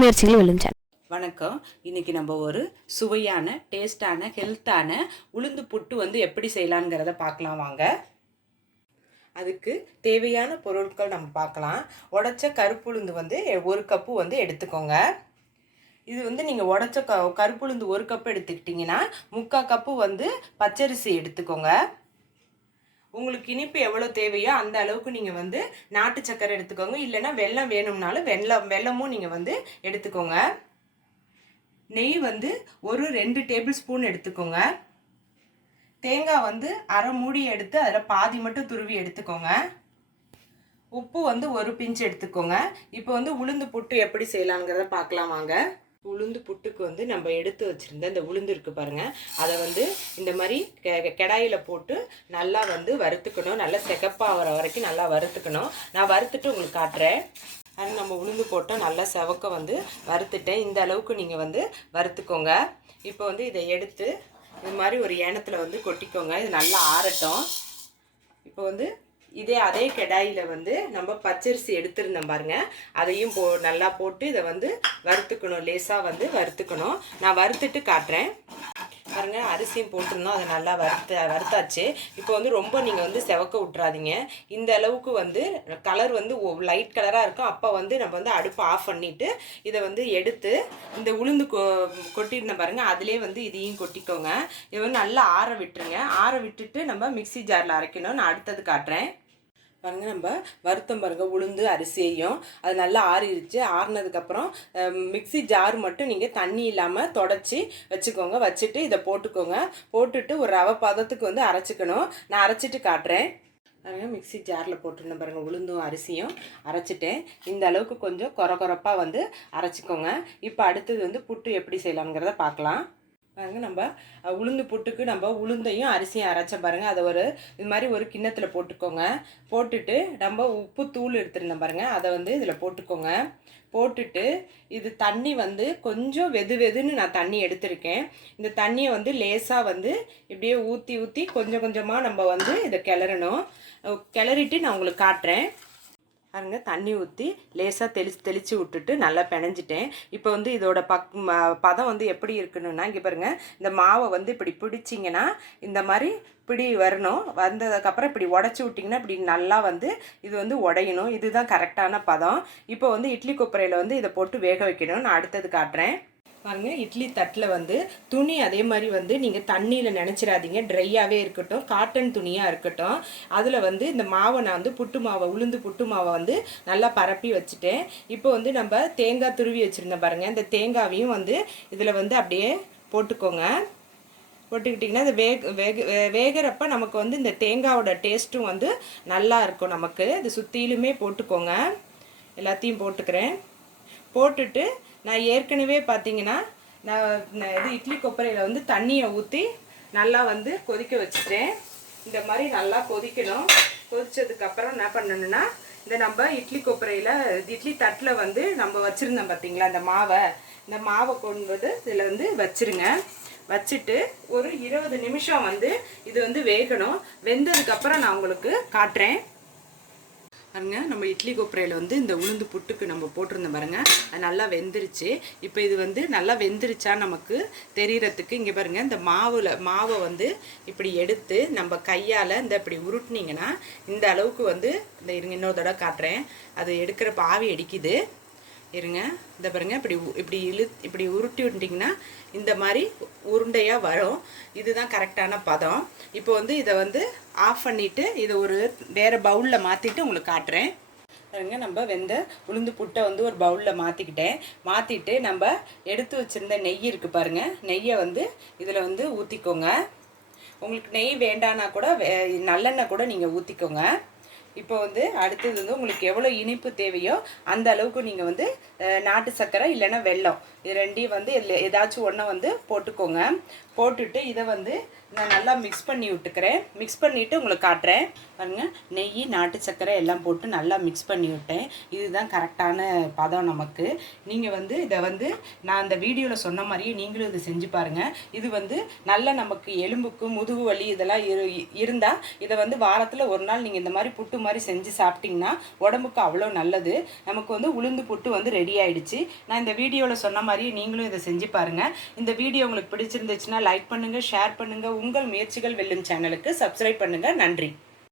முயற்சிகள் வெல்லும் சேனல். வணக்கம். இன்னைக்கு நம்ம ஒரு சுவையான, டேஸ்டான, ஹெல்த்தான உளுந்து புட்டு வந்து எப்படி செய்யலாங்கிறத பார்க்கலாம் வாங்க. அதுக்கு தேவையான பொருட்கள் நம்ம பார்க்கலாம். உடைச்ச கருப்புளுந்து வந்து 1 கப்பு வந்து எடுத்துக்கோங்க. இது வந்து நீங்கள் உடைச்ச கருப்புளுந்து 1 கப் எடுத்துக்கிட்டிங்கன்னா 3/4 கப்பு வந்து பச்சரிசி எடுத்துக்கோங்க. உங்களுக்கு இனிப்பு எவ்வளோ தேவையோ அந்த அளவுக்கு நீங்கள் வந்து நாட்டு சக்கரை எடுத்துக்கோங்க. இல்லைன்னா வெல்லம் வேணும்னாலும் வெல்லமும் நீங்கள் வந்து எடுத்துக்கோங்க. நெய் வந்து ஒரு 2 டேபிள் ஸ்பூன் எடுத்துக்கோங்க. தேங்காய் வந்து அரை மூடி எடுத்து அதில் பாதி மட்டும் துருவி எடுத்துக்கோங்க. உப்பு வந்து ஒரு பிஞ்ச் எடுத்துக்கோங்க. இப்போ வந்து உளுந்து புட்டு எப்படி செய்யலாங்கிறத பார்க்கலாம் வாங்க. உளுந்து புட்டுக்கு வந்து நம்ம எடுத்து வச்சுருந்த இந்த உளுந்து இருக்குது பாருங்கள், அதை வந்து இந்த மாதிரி கடாயில் போட்டு நல்லா வந்து வறுத்துக்கணும். நல்லா செகப்பாக வர வரைக்கும் நல்லா வறுத்துக்கணும். நான் வறுத்துட்டு உங்களுக்கு காட்டுறேன். அது நம்ம உளுந்து போட்டால் நல்லா செவக்க வந்து வறுத்துட்டேன். இந்த அளவுக்கு நீங்கள் வந்து வறுத்துக்கோங்க. இப்போ வந்து இதை எடுத்து இது மாதிரி ஒரு ஏனத்தில் வந்து கொட்டிக்கோங்க. இது நல்லா ஆறட்டும். இப்போ வந்து அதே கடாயில் வந்து நம்ம பச்சரிசி எடுத்துருந்தோம் பாருங்கள், அதையும் நல்லா போட்டு இதை வந்து வறுத்துக்கணும். லேசாக வந்து வறுத்துக்கணும். நான் வறுத்துட்டு காட்டுறேன் பாருங்கள். அரிசியும் போட்டிருந்தோம், அதை நல்லா வறுத்தாச்சு. இப்போ வந்து ரொம்ப நீங்கள் வந்து செவக்க விட்றாதீங்க. இந்த அளவுக்கு வந்து கலர் வந்து லைட் கலராக இருக்கும். அப்போ வந்து நம்ம வந்து அடுப்பை ஆஃப் பண்ணிவிட்டு இதை வந்து எடுத்து இந்த உளுந்து கொட்டியிருந்தேன் பாருங்கள், அதிலே வந்து இதையும் கொட்டிக்கோங்க. இதை வந்து நல்லா ஆற விட்டுருங்க. ஆற விட்டுட்டு நம்ம மிக்சி ஜாரில் அரைக்கணும். நான் அடுத்தது காட்டுறேன் பாருங்கள். நம்ம வருத்தம் பாருங்கள், உளுந்து அரிசியையும் அது நல்லா ஆறிடுச்சு. ஆறினதுக்கப்புறம் மிக்சி ஜார் மட்டும் நீங்கள் தண்ணி இல்லாமல் தொடச்சி வச்சுக்கோங்க. வச்சுட்டு இதை போட்டுக்கோங்க. போட்டுட்டு ஒரு ரவை பதத்துக்கு வந்து அரைச்சிக்கணும். நான் அரைச்சிட்டு காட்டுறேன் பாருங்கள். மிக்சி ஜாரில் போட்டுருந்தேன் பாருங்கள், உளுந்தும் அரிசியும் அரைச்சிட்டேன். இந்த அளவுக்கு கொஞ்சம் கொரப்பாக வந்து அரைச்சிக்கோங்க. இப்போ அடுத்தது வந்து புட்டு எப்படி செய்யலாம்ங்கிறத பார்க்கலாம் பாருங்கள். நம்ம உளுந்து புட்டுக்கு நம்ம உளுந்தையும் அரிசியும் அரைச்ச பாருங்கள், அதை இது மாதிரி ஒரு கிண்ணத்தில் போட்டுக்கோங்க. போட்டுட்டு நம்ம உப்பு தூள் எடுத்துருந்தோம் பாருங்கள், அதை வந்து இதில் போட்டுக்கோங்க. போட்டுட்டு இது தண்ணி வந்து கொஞ்சம் வெதுன்னு நான் தண்ணி எடுத்திருக்கேன். இந்த தண்ணியை வந்து லேசாக வந்து இப்படியே ஊற்றி கொஞ்சம் கொஞ்சமாக நம்ம வந்து இதை கிளறணும். கிளறிட்டு நான் உங்களுக்கு காட்டுறேன் பாருங்க. தண்ணி ஊற்றி லேசாக தெளித்து விட்டுட்டு நல்லா பிணைஞ்சிட்டேன். இப்போ வந்து இதோட பதம் வந்து எப்படி இருக்கணும்னா, இங்கே பாருங்கள், இந்த மாவை வந்து இப்படி பிடிச்சிங்கன்னா இந்த மாதிரி இப்படி வரணும். வந்ததுக்கப்புறம் இப்படி உடச்சி விட்டிங்கன்னா இப்படி நல்லா வந்து இது வந்து உடையணும். இதுதான் கரெக்டான பதம். இப்போ வந்து இட்லி கொப்பரையில் வந்து இதை போட்டு வேக வைக்கணும். நான் அடுத்தது காட்டுறேன் பாருங்கள். இட்லி தட்டில் வந்து துணி அதே மாதிரி வந்து நீங்கள் தண்ணியில் நினச்சிடாதீங்க, ட்ரையாகவே இருக்கட்டும், காட்டன் துணியாக இருக்கட்டும். அதில் வந்து இந்த மாவை நான் வந்து உளுந்து புட்டு மாவை வந்து நல்லா பரப்பி வச்சுட்டேன். இப்போ வந்து நம்ம தேங்காய் துருவி வச்சுருந்தேன் பாருங்கள், இந்த தேங்காவையும் வந்து இதில் வந்து அப்படியே போட்டுக்கோங்க. போட்டுக்கிட்டிங்கன்னா இது வேகிறப்ப நமக்கு வந்து இந்த தேங்காயோட டேஸ்ட்டும் வந்து நல்லா இருக்கும் நமக்கு. இது சுற்றிலுமே போட்டுக்கோங்க. எல்லாத்தையும் போட்டுக்கிறேன். போட்டுட்டு நான் ஏற்கனவே பார்த்தீங்கன்னா நான் இது இட்லி கொப்பரையில் வந்து தண்ணியை ஊற்றி நல்லா வந்து கொதிக்க வச்சுட்டேன். இந்த மாதிரி நல்லா கொதிக்கணும். கொதித்ததுக்கப்புறம் என்ன பண்ணணுன்னா, நம்ம இட்லி கொப்பரையில் இட்லி தட்டில் வந்து நம்ம வச்சுருந்தோம் பார்த்தீங்களா, இந்த மாவை கொண்டு வந்து இதில் வந்து வச்சுருங்க. வச்சுட்டு ஒரு 20 நிமிஷம் வந்து இது வந்து வேகணும். வெந்ததுக்கப்புறம் நான் உங்களுக்கு காட்டுறேன் பாருங்க. நம்ம இட்லி கொப்பரையில் வந்து இந்த உளுந்து புட்டுக்கு நம்ம போட்டிருந்தோம் பாருங்கள், அது நல்லா வெந்துருச்சு. இப்போ இது வந்து நல்லா வெந்துருச்சா நமக்கு தெரியறதுக்கு இங்கே பாருங்கள், இந்த மாவை வந்து இப்படி எடுத்து நம்ம கையால் இப்படி உருட்டினீங்கன்னா இந்த அளவுக்கு வந்து இன்னொரு தடவை காட்டுறேன், அது எடுக்கிற ஆவி அடிக்குது இருங்க. இந்த பாருங்க, இப்படி உருட்டி விட்டிங்கன்னா இந்த மாதிரி உருண்டையாக வரும். இதுதான் கரெக்டான பதம். இப்போ வந்து இதை வந்து ஆஃப் பண்ணிவிட்டு இதை ஒரு வேறு பவுலில் மாற்றிட்டு உங்களுக்கு காட்டுறேன் பாருங்க. நம்ம வெந்த உளுந்து புட்டை வந்து ஒரு பவுலில் மாற்றிட்டு நம்ம எடுத்து வச்சுருந்த நெய் இருக்குது பாருங்கள், நெய்யை வந்து இதில் வந்து ஊற்றிக்கோங்க. உங்களுக்கு நெய் வேண்டான்னா கூட நல்லெண்ணெய் கூட நீங்கள் ஊற்றிக்கோங்க. இப்போ வந்து அடுத்தது வந்து உங்களுக்கு எவ்வளோ இனிப்பு தேவையோ அந்த அளவுக்கு நீங்கள் வந்து நாட்டு சர்க்கரை இல்லைன்னா வெல்லம், இது ரெண்டையும் வந்து ஏதாச்சும் ஒன்றை வந்து போட்டுக்கோங்க. போட்டுட்டு இதை வந்து நான் நல்லா மிக்ஸ் பண்ணி விட்டுக்கிறேன். மிக்ஸ் பண்ணிவிட்டு உங்களுக்கு காட்டுறேன் பாருங்கள். நெய், நாட்டு சர்க்கரை எல்லாம் போட்டு நல்லா மிக்ஸ் பண்ணி விட்டேன். இதுதான் கரெக்டான பதம் நமக்கு. நீங்கள் வந்து இதை வந்து நான் அந்த வீடியோவில் சொன்ன மாதிரியே நீங்களும் இதை செஞ்சு பாருங்கள். இது வந்து நல்ல நமக்கு எலும்புக்கு முதுகு வலி இதெல்லாம் இருந்தால் இதை வந்து வாரத்தில் ஒரு நாள் நீங்கள் இந்த மாதிரி புட்டு மாதிரி செஞ்சு சாப்பிட்டிங்கன்னா உடம்புக்கு அவ்வளோ நல்லது. நமக்கு வந்து உளுந்து புட்டு வந்து ரெடி ஆகிடுச்சு. நான் இந்த வீடியோவில் சொன்ன மாதிரியே நீங்களும் இதை செஞ்சு பாருங்கள். இந்த வீடியோ உங்களுக்கு பிடிச்சிருந்துச்சுன்னா லைக் பண்ணுங்கள், ஷேர் பண்ணுங்கள். உங்கள் முயற்சிகள் வெல்லும் சேனலுக்கு சப்ஸ்கிரைப் பண்ணுங்கள். நன்றி.